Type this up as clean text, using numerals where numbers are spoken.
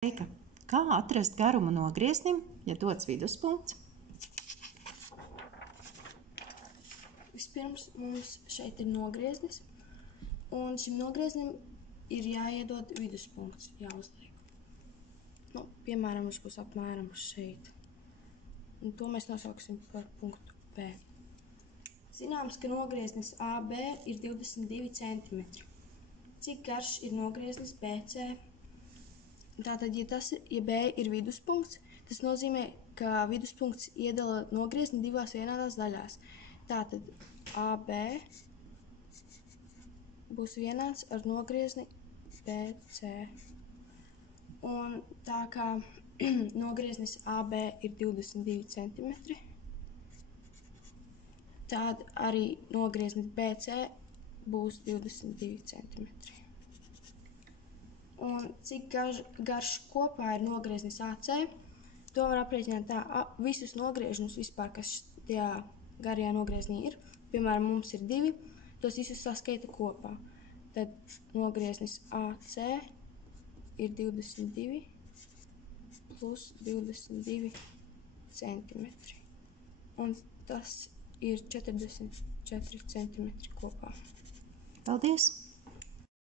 Sveika! Kā atrast garumu nogrieznim, ja dots viduspunkts? Vispirms mums šeit ir nogrieznis, un šim nogrieznim ir jāiedod viduspunkts, jāuzliek. Piemēram, viņš būs apmēram šeit. Un to mēs nosauksim par punktu B. Zināms, ka nogrieznis AB ir 22 cm. Cik garš ir nogrieznis BC? Tātad, ja B ir viduspunkts, tas nozīmē, ka viduspunkts iedala nogriezni divās vienādās daļās. Tātad AB būs vienāds ar nogriezni BC. Un tā kā nogrieznis AB ir 22 cm, tad arī nogrieznis BC būs 22 cm. Un cik garš kopā ir nogrieznis AC, to var aprēķināt tā, visus nogriežņus vispār, kas tajā garajā nogrieznī ir. Piemēram, mums ir 2, tos visus saskaita kopā. Tad nogrieznis AC ir 22 plus 22 cm. Un tas ir 44 cm kopā. Paldies!